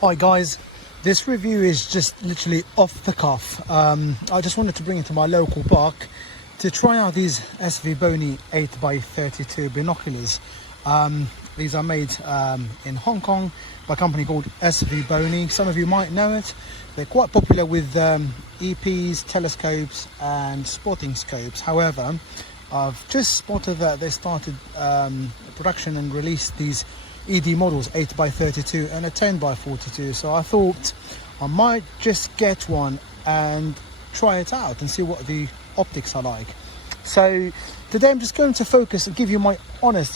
Hi guys, this review is just literally off the cuff. I just wanted to bring it to my local park to try out these Svbony 8x32 binoculars. These are made in Hong Kong by a company called Svbony. Some of you might know it. They're quite popular with EPs, telescopes and spotting scopes. However, I've just spotted that they started production and released these ED models 8x32 and a 10x42, so I thought I might just get one and try it out and see what the optics are like. So today I'm just going to focus and give you my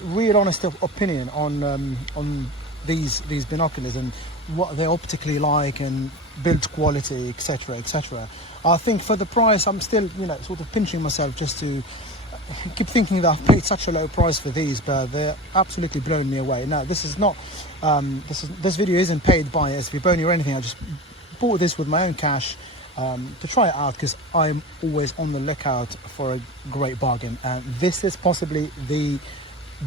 real honest opinion on these binoculars and what they're optically like and build quality, etc, etc. I think for the price I'm still, sort of pinching myself just to keep thinking that I've paid such a low price for these, but they're absolutely blowing me away. Now this is not this video isn't paid by Svbony or anything. I just bought this with my own cash to try it out because I'm always on the lookout for a great bargain, and this is possibly the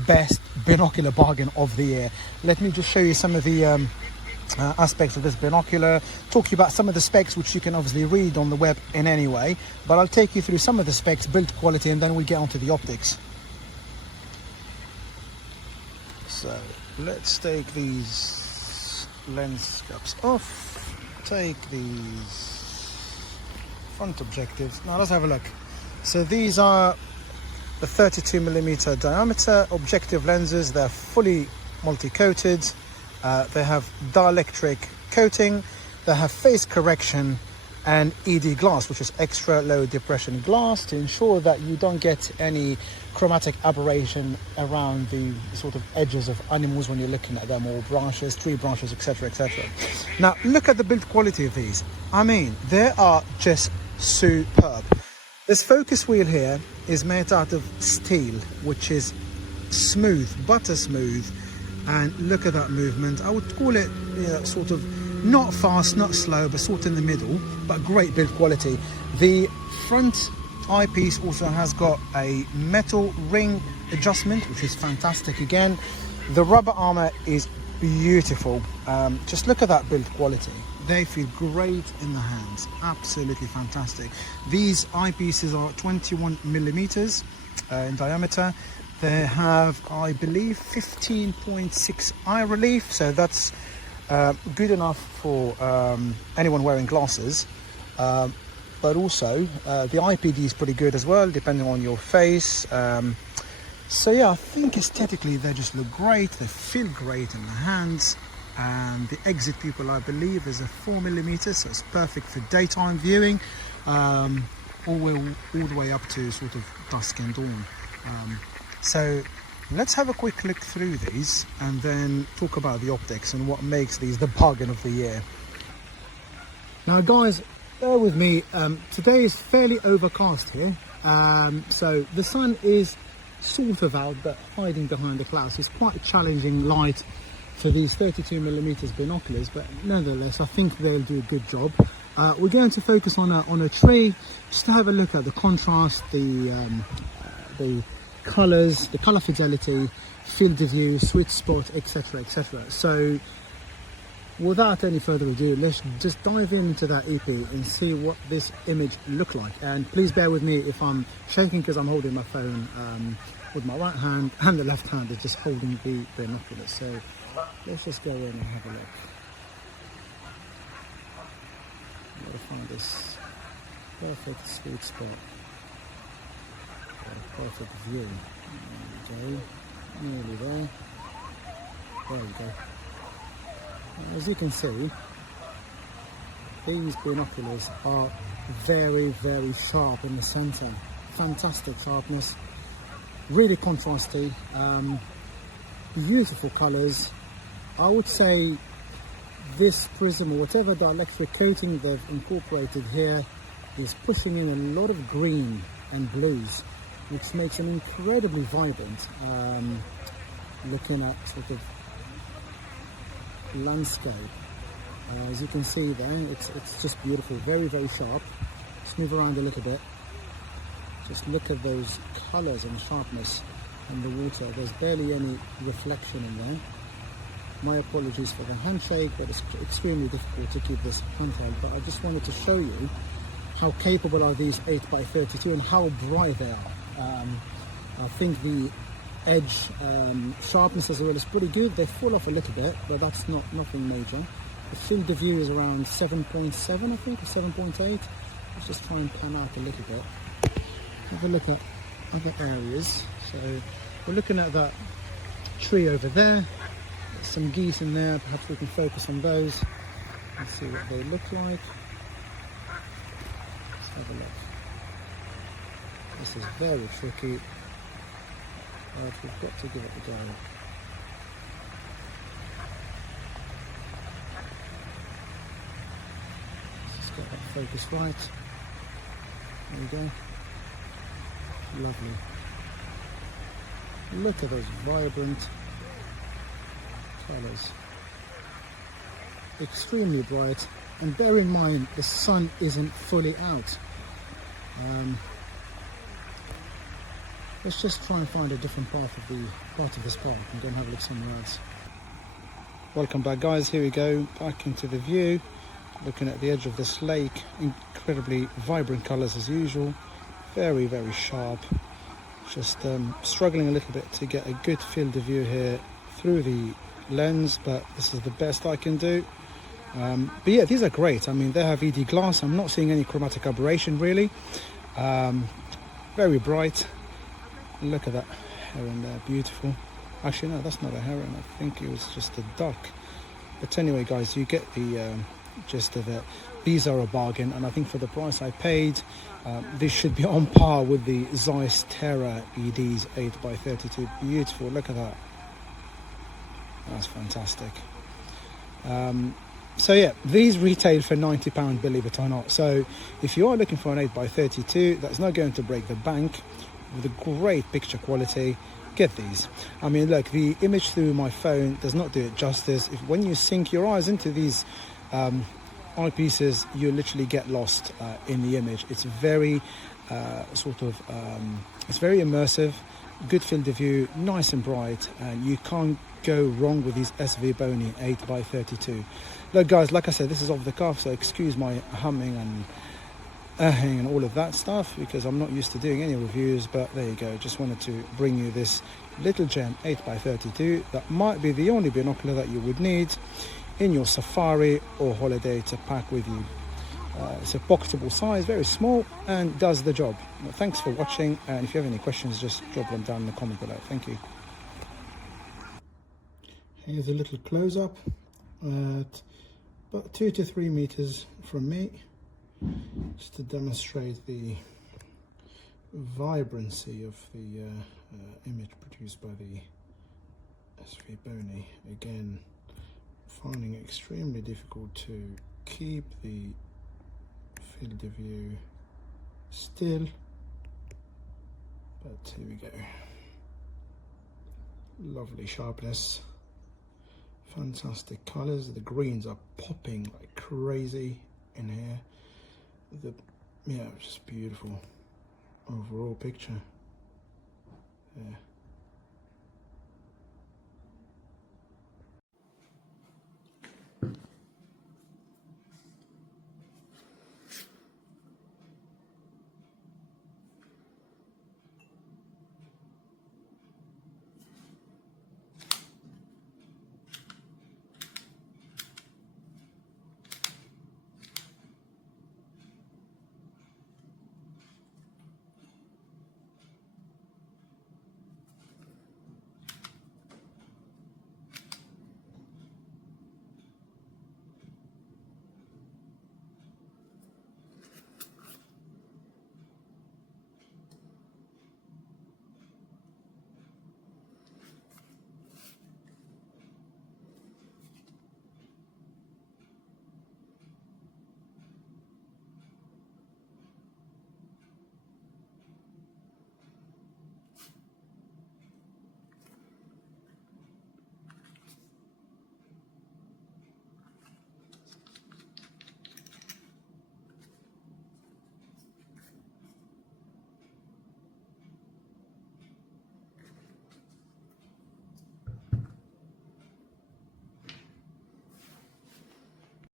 best binocular bargain of the year. Let me just show you some of the aspects of this binocular, talk to you about some of the specs which you can obviously read on the web in any way, but I'll take you through some of the specs, build quality, and then we get onto the optics. So let's take these lens caps off, take these front objectives. Now let's have a look. So these are the 32mm diameter objective lenses. They're fully multi-coated. They have dielectric coating, they have phase correction and ED glass, which is extra low depression glass, to ensure that you don't get any chromatic aberration around the sort of edges of animals when you're looking at them, or branches, tree branches, etc, etc. Now look at the build quality of these. I mean, they are just superb. This focus wheel here is made out of steel, which is smooth, butter smooth. And look at that movement. I would call it sort of not fast, not slow, but sort of in the middle, but great build quality. The front eyepiece also has got a metal ring adjustment, which is fantastic. Again, the rubber armor is beautiful. Just look at that build quality. They feel great in the hands, absolutely fantastic. These eyepieces are 21mm in diameter. They have, I believe, 15.6 eye relief, so that's good enough for anyone wearing glasses. But also, the IPD is pretty good as well, depending on your face. So yeah, I think aesthetically they just look great. They feel great in the hands. And the exit pupil, I believe, is a 4mm, so it's perfect for daytime viewing, all the way up to sort of dusk and dawn. So let's have a quick look through these and then talk about the optics and what makes these the bargain of the year. Now guys, bear with me. Today is fairly overcast here, so the sun is sort of out but hiding behind the clouds. It's quite a challenging light for these 32mm binoculars, but nonetheless I think they'll do a good job. We're going to focus on a tree just to have a look at the contrast, the colors, the color fidelity, field of view, sweet spot, etc, etc. So without any further ado, let's just dive into that EP and see what this image look like. And please bear with me if I'm shaking, because I'm holding my phone with my right hand, and the left hand is just holding the binoculars. So let's just go in and have a look. I'm gonna find this perfect sweet spot. Perfect view. There we go. Nearly there. There we go. As you can see, these binoculars are very, very sharp in the center. Fantastic sharpness. Really contrasty. Beautiful colors. I would say this prism, or whatever dielectric coating they've incorporated here, is pushing in a lot of green and blues, which makes them incredibly vibrant. Looking at sort of landscape, as you can see there, it's just beautiful, very, very sharp. Let's move around a little bit. Just look at those colors and sharpness in the water. There's barely any reflection in there. My apologies for the handshake, but it's extremely difficult to keep this handheld. But I just wanted to show you how capable are these 8x32 and how bright they are. I think the edge sharpness as well is pretty good. They fall off a little bit, but that's nothing major. The field of view is around 7.7, I think, or 7.8. Let's just try and pan out a little bit. Have a look at other areas. So we're looking at that tree over there. There's some geese in there. Perhaps we can focus on those and see what they look like. Let's have a look. This is very tricky, but we've got to give it a go. Let's just get that focus right. There we go. Lovely. Look at those vibrant colours. Extremely bright, and bear in mind the sun isn't fully out. Let's just try and find a different part of this park and go and have a look somewhere else. Welcome back, guys. Here we go, back into the view, looking at the edge of this lake. Incredibly vibrant colours as usual, very, very sharp. Just struggling a little bit to get a good field of view here through the lens, but this is the best I can do. But yeah, these are great. I mean, they have ED glass. I'm not seeing any chromatic aberration really. Very bright. Look at that heron there, beautiful. Actually, no, that's not a heron. I think it was just a duck. But anyway, guys, you get the gist of it. These are a bargain, and I think for the price I paid, this should be on par with the Zeiss Terra EDs 8x32. Beautiful, look at that. That's fantastic. So yeah, these retail for £90, believe it or not. So if you are looking for an 8x32 that's not going to break the bank, with a great picture quality, get these. I mean, look, the image through my phone does not do it justice. When you sink your eyes into these eyepieces, you literally get lost in the image. It's very it's very immersive, good field of view, nice and bright, and you can't go wrong with these Svbony 8x32. Look, guys, like I said, this is off the cuff, so excuse my humming and and all of that stuff, because I'm not used to doing any reviews, but there you go. Just wanted to bring you this little gem 8x32 that might be the only binocular that you would need in your safari or holiday to pack with you. It's a pocketable size, very small, and does the job. Well, thanks for watching, and if you have any questions, just drop them down in the comment below. Thank you. Here's a little close-up at about 2 to 3 meters from me, just to demonstrate the vibrancy of the image produced by the Svbony. Again, finding it extremely difficult to keep the field of view still, but here we go. Lovely sharpness, fantastic colors. The greens are popping like crazy in here. Yeah, just beautiful overall picture. Yeah.